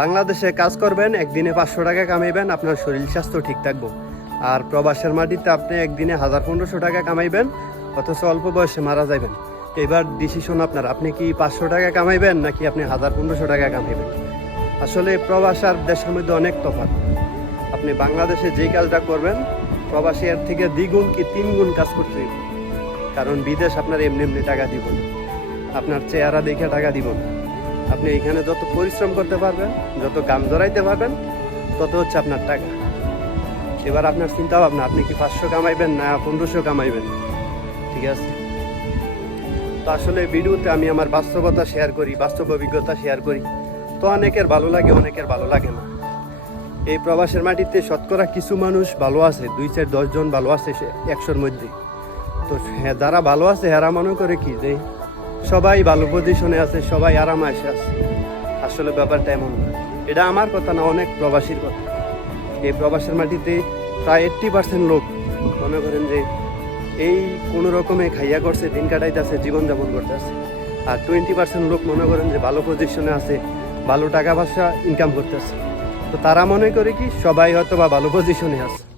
বাংলাদেশে কাজ করবেন, একদিনে পাঁচশো টাকা কামাইবেন, আপনার শরীর স্বাস্থ্য ঠিক থাকব। আর প্রবাসের মাটিতে আপনি একদিনে হাজার পনেরোশো টাকা কামাইবেন, অথচ অল্প বয়সে মারা যাবেন এবার ডিসিশন আপনার, আপনি কি পাঁচশো টাকা কামাইবেন, নাকি আপনি হাজার পনেরোশো টাকা কামাইবেন? আসলে প্রবাস আর দেশের মধ্যে অনেক তফাৎ। আপনি বাংলাদেশে যেই কাজটা করবেন, প্রবাসী এর থেকে দ্বিগুণ কি তিন গুণ কাজ করতে। কারণ বিদেশ আপনার এমনি এমনি টাকা দিব আপনার চেহারা দেখে টাকা দিব আপনি এখানে যত পরিশ্রম করতে পারবেন, যত গাম ধরাইতে পারবেন, তত হচ্ছে আপনার টাকা। এবার আপনার চিন্তা ভাবনা আপনি কি পাঁচশো কামাইবেন না পনেরোশো কামাইবেন? ঠিক আছে? তো আসলে ভিডিওতে আমি আমার বাস্তবতা শেয়ার করি, বাস্তব অভিজ্ঞতা শেয়ার করি। তো অনেকের ভালো লাগে, অনেকের ভালো লাগে না। এই প্রবাসের মাটিতে শতকরা কিছু মানুষ ভালো আছে, দুই চার দশজন ভালো আছে একশোর মধ্যে। তো হ্যাঁ যারা ভালো আছে এরা মনে করে কি যে সবাই ভালো পজিশনে আছে, সবাই আরামে আসে আছে। আসলে ব্যাপারটা এমন না। এটা আমার কথা না, অনেক প্রবাসীর কথা। এই প্রবাসের মাটিতে প্রায় এইট্টি পার্সেন্ট লোক মনে করেন যে এই কোনো রকমে খাইয়া করছে, দিন কাটাইতেছে, জীবনযাপন করতেছে। আর টোয়েন্টি পার্সেন্ট লোক মনে করেন যে ভালো পজিশনে আছে, ভালো টাকা পয়সা ইনকাম করতেছে। তো তারা মনে করে কি, সবাই হয়তো বা ভালো পজিশনে আছে।